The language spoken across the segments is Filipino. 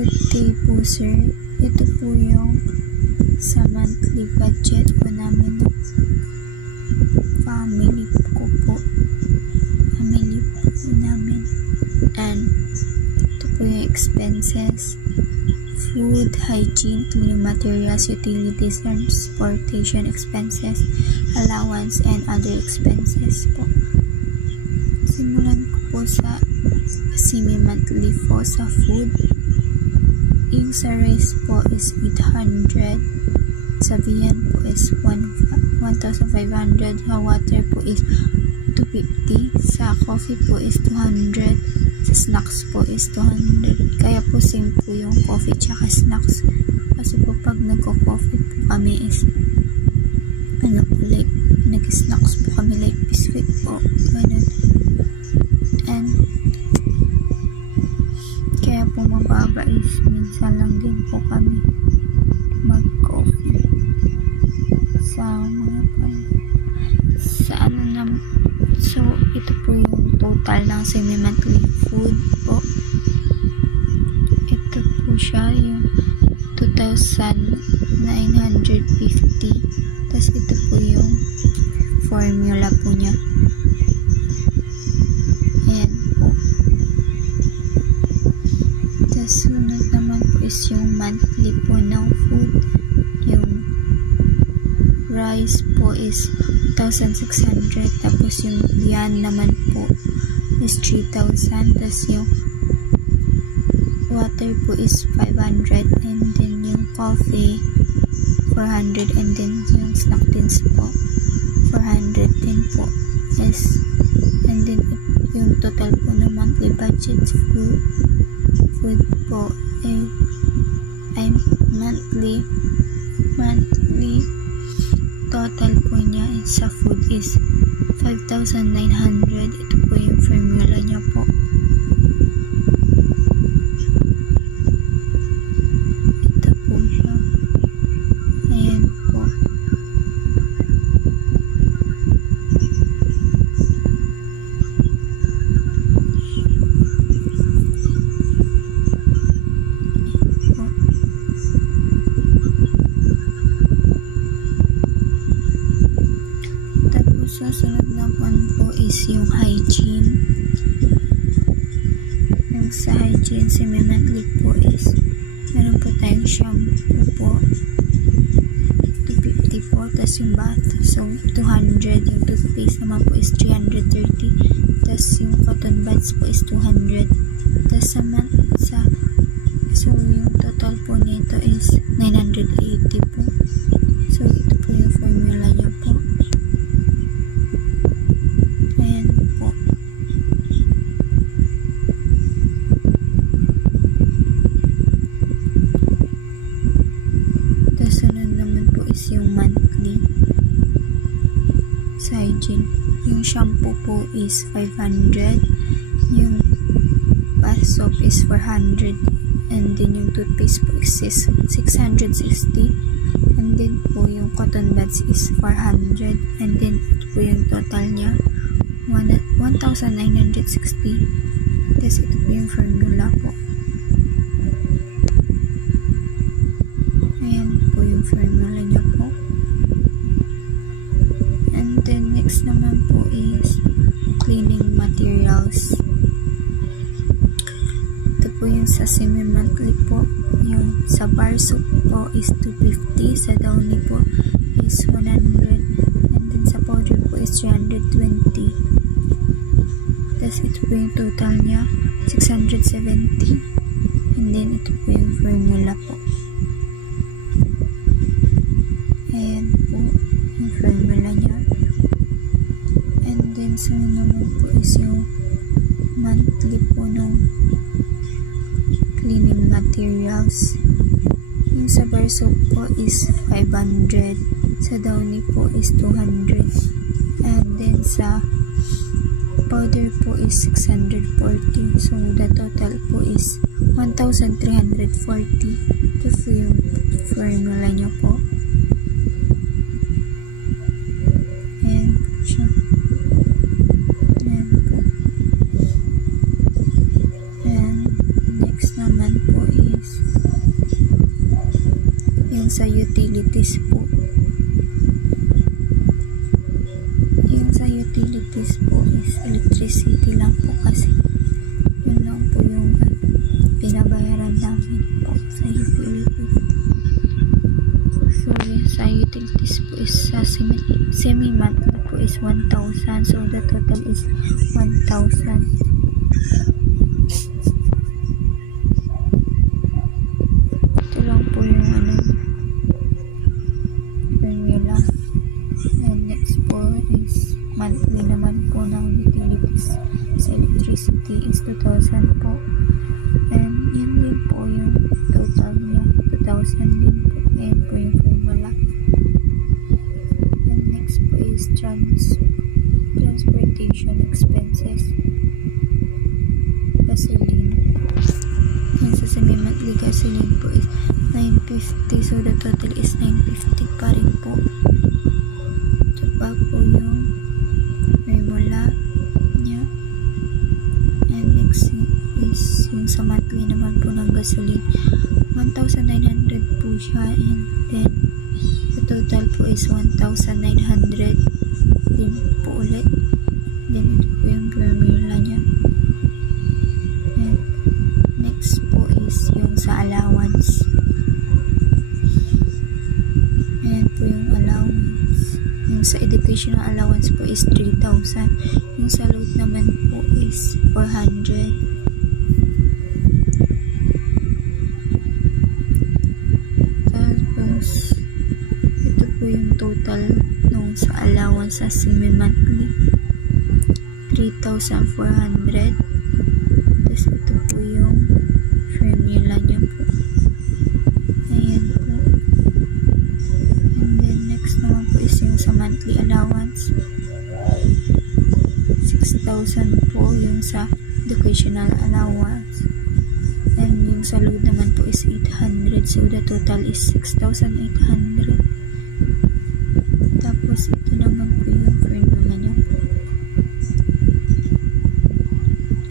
Good day po sir. Ito po yung sa monthly budget po namin ng family ko po. Family po namin. And ito po yung expenses. Food, hygiene, cleaning materials, utilities, transportation expenses, allowance, and other expenses po. Simulan ko po sa semi-monthly po sa food. Yung sa rice po is 800. Sa viand po is 1,500. Sa water po is 250. Sa coffee po is 200. Sa snacks po is 200. Kaya po same po yung coffee tsaka snacks. Kasi po pag nagko-coffee po kami is like nag-snacks po kami like biscuit po. Ganun. And kaya po mababa is minsan lang din po kami mag-coffee sa mga sa ano na. So ito po yung total ng semi-monthly food po. Ito po siya yung 2,950. Tapos ito po yung formula po niya. Ayan po. Tapos sunod naman po is yung monthly po ng food. Yung rice po is 1,600. Tapos yung viand naman po is 3,000. Tapos yung water po is 500. And then yung coffee 400. And then yung snack dins po 400 din po. Yes. And then yung total po ng monthly budget food po ay monthly total po niya sa food is 5,900. Ito po yung formula niya po. Ito po siya. Ayan po. Susunod naman po is yung hygiene. Yung sa hygiene, semi-monthly po is meron po tayong shampoo po 250 po. Tapos yung bath, so 200. Yung toothpaste naman po is 330. Tapos yung cotton buds po is 200. Tapos so yung total po nito is 980 po. So ito po yung formula niya po. Yung monthly sa hygiene. Yung shampoo po is 500. Yung bath soap is 400. And then yung toothpaste po is 660. And then po yung cotton buds is 400. And then ito po yung total niya 1,960. Tapos ito po yung formula po. Ayan po yung formula niya po. And then next naman po is cleaning materials. Ito po yung sa semi-monthly po. Yung sa bar soap po is 250. Sa downy po is 100. And then sa powder po is 320. Tapos ito po yung total niya 670. And then ito po yung formula po. Ayan po yung formula niya. And then sunod naman po is yung monthly po ng cleaning materials. Yung sa bar soap po is 500. Sa downy po is 200. And then sa powder po is 640. So the total po is 1,340. Ito po yung formula niya po. Ayan po siya. Ayan po. And next naman po is sa utilities po. Yung sa utilities po is electricity lang po kasi. Yun lang po yung binabayaran namin po sa utilities. So, yun sa utilities po is sa semi-monthly po is 1,000. So, the total is 1,000. Ito lang po yung formula. And next po is monthly naman po ng utilities sa electricity is 2,000 po. And yun din po yung total niya. 2,000 din po. Ayan po yung formula. And next po is transportation expenses. Gasoline. Yan sa semi-monthly gasoline po is 950. So the total is 950 pa rin po. Ito pa po yung formula niya. And next is yung sa monthly naman po ng gasoline. 1,900 po siya, and then the total po is 1,900 din po ulit. Then ito po yung formula niya. And next po is yung sa allowance. Ayan po yung allowance. Yung sa educational allowance po is 3,000. Yung sa load naman po is 400. Ito po yung total nung sa allowance sa semi-monthly 3,400. Tapos ito po yung formula niya po. Ayan po. And then next naman po is yung sa monthly allowance 6,000 po yung sa educational allowance. And yung sa load naman po is 800. So the total is 6,800. Tapos ito naman po yung formula niya po.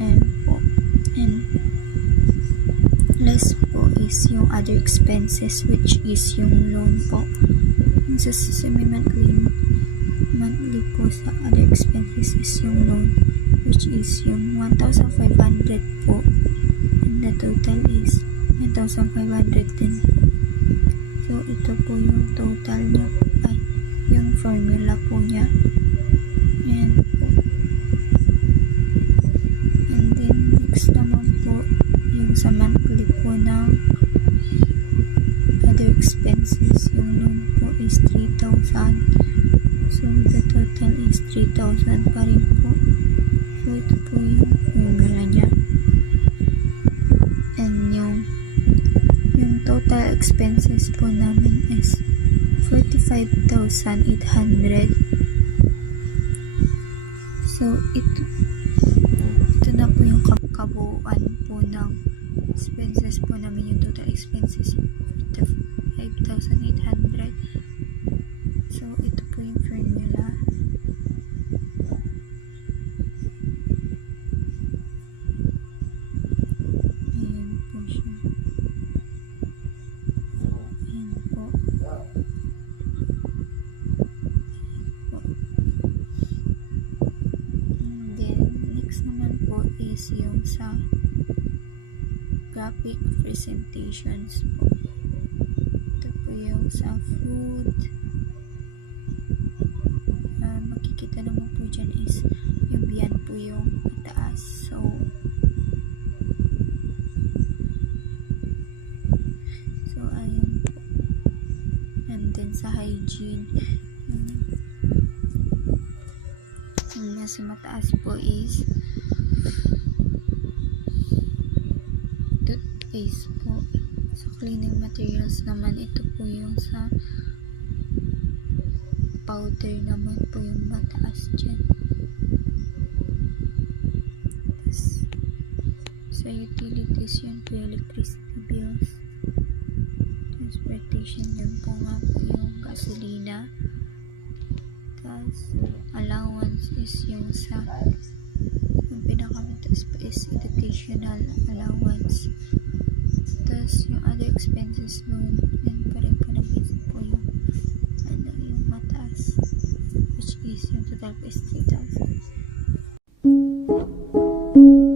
Ayan po. And last po is yung other expenses, which is yung loan po. Yung sa semi-monthly po sa other expenses is yung loan, which is yung 1,500 po. The total is 1,500 din. So, ito po yung total niya. Ay, yung formula po niya. Ayan po. And then, next naman po, yung sa monthly po ng other expenses. Yung loan po is 3,000. So, the total is 3,000 pa rin po. So, ito po yung formula niya. And yung total expenses po namin is 45,800. So, ito na po yung kabuuan po ng expenses po namin. Yung total expenses 45,800. So, ito po yung formula. Is yung sa graphic presentations po. Ito po yung sa food. Makikita naman po dyan is yung biyan po yung itaas. So ayun po. And then sa hygiene, yung nasa mataas po is toothpaste po. Sa cleaning materials naman, ito po yung sa powder naman po yung mataas dyan. Tapos, sa utilities yun po yung electricity bills. Transportation yun po nga po yung gasolina. Tapos, allowance is yung sa yung pinakamataas pa is educational allowance. Tapos yung other expenses loan, yan pa rin po is 3,000.